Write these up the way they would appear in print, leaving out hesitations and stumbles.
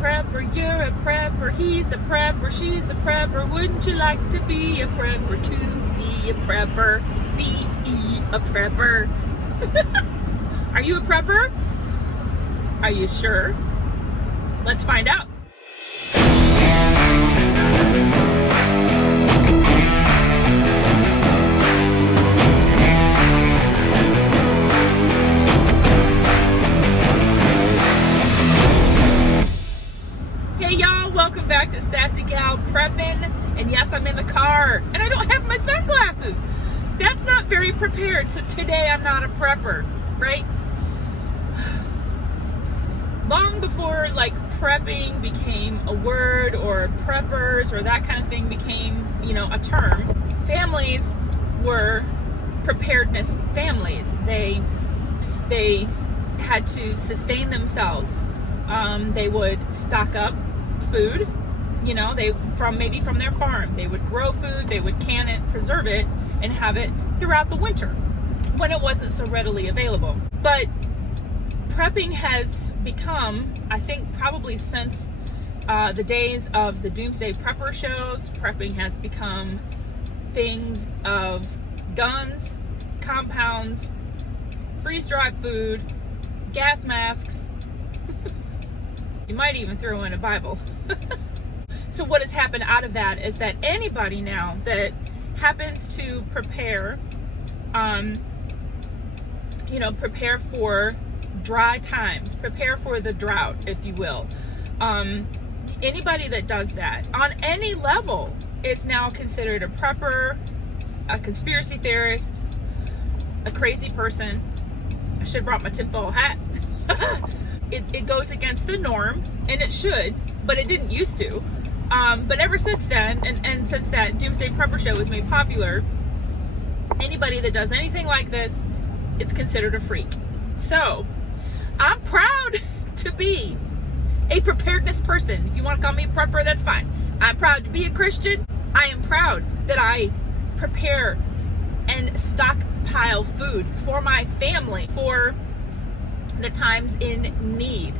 prepper, you're a prepper, he's a prepper, she's a prepper. Wouldn't you like to be a prepper? To be a prepper, be a prepper. Are you a prepper? Are you sure? Let's find out. Hey y'all, welcome back to Sassy Gal Prepping. And yes, I'm in the car and I don't have my sunglasses. That's not very prepared, so today I'm not a prepper, right? Long before prepping became a word, or preppers or that kind of thing became, a term, families were preparedness families. They had to sustain themselves. They would stock up food, from their farm. They would grow food, they would can it, preserve it, and have it throughout the winter when it wasn't so readily available. But prepping has become, I think probably since the days of the Doomsday Prepper shows, prepping has become things of guns, compounds, freeze-dried food, gas masks. You might even throw in a Bible. So what has happened out of that is that anybody now that happens to prepare, prepare for dry times, prepare for the drought, if you will. Anybody that does that on any level is now considered a prepper, a conspiracy theorist, a crazy person. I should have brought my tinfoil hat. It goes against the norm, and it should, but it didn't used to. But ever since then, and since that Doomsday Prepper show was made popular, anybody that does anything like this is considered a freak. So, I'm proud to be a preparedness person. If you want to call me a prepper, that's fine. I'm proud to be a Christian. I am proud that I prepare and stockpile food for my family for the times in need.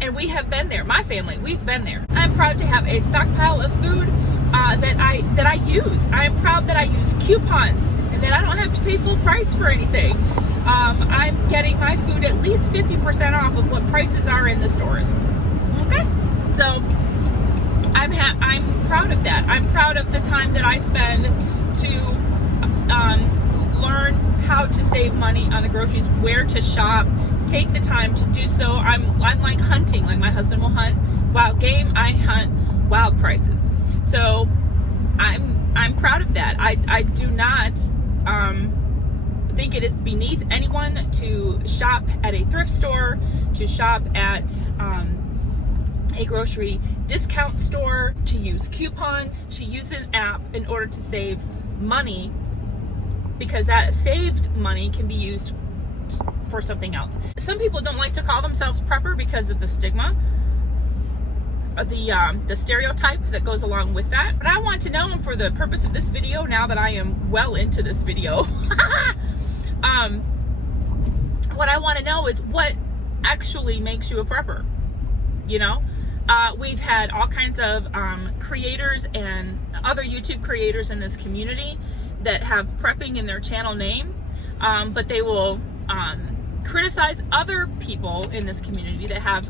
And we have been there. My family, we've been there. I'm proud to have a stockpile of food that I use. I'm proud that I use coupons and that I don't have to pay full price for anything. I'm getting my food at least 50% off of what prices are in the stores. Okay? So I'm proud of that. I'm proud of the time that I spend to learn how to save money on the groceries, where to shop, take the time to do so. I'm like hunting. Like my husband will hunt wild game. I hunt wild prices. So I'm proud of that. I do not think it is beneath anyone to shop at a thrift store, to shop at a grocery discount store, to use coupons, to use an app in order to save money, because that saved money can be used for something else. Some people don't like to call themselves prepper because of the stigma, the stereotype that goes along with that. But I want to know, for the purpose of this video, now that I am well into this video, what I want to know is what actually makes you a prepper. We've had all kinds of creators and other YouTube creators in this community that have prepping in their channel name, but they will criticize other people in this community that have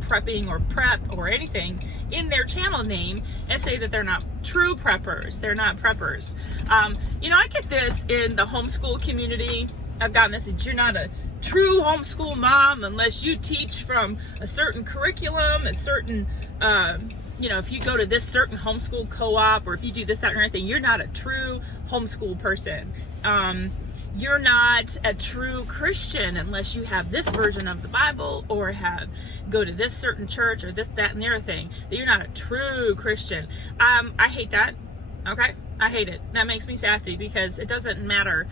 prepping or prep or anything in their channel name and say that they're not true preppers. They're not preppers. I get this in the homeschool community. I've gotten this: you're not a true homeschool mom unless you teach from a certain curriculum, a certain, if you go to this certain homeschool co-op, or if you do this, that, or anything, you're not a true homeschool person. You're not a true Christian unless you have this version of the Bible, or go to this certain church, or this, that, and the other thing. That you're not a true Christian. I hate that. Okay, I hate it. That makes me sassy, because it doesn't matter.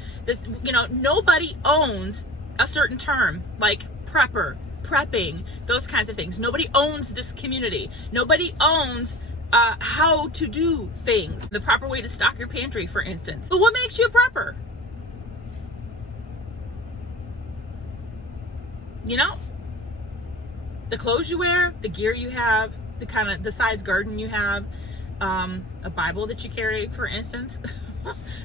Nobody owns a certain term like prepper, prepping, those kinds of things. Nobody owns this community. Nobody owns how to do things. The proper way to stock your pantry, for instance. But what makes you a prepper? The clothes you wear, the gear you have, the size garden you have, a Bible that you carry, for instance,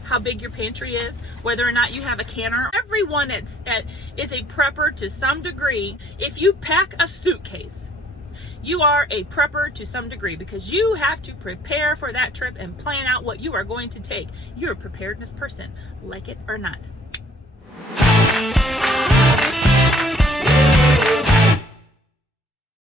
how big your pantry is, whether or not you have a canner. Everyone is a prepper to some degree. If you pack a suitcase, you are a prepper to some degree, because you have to prepare for that trip and plan out what you are going to take. You're a preparedness person, like it or not.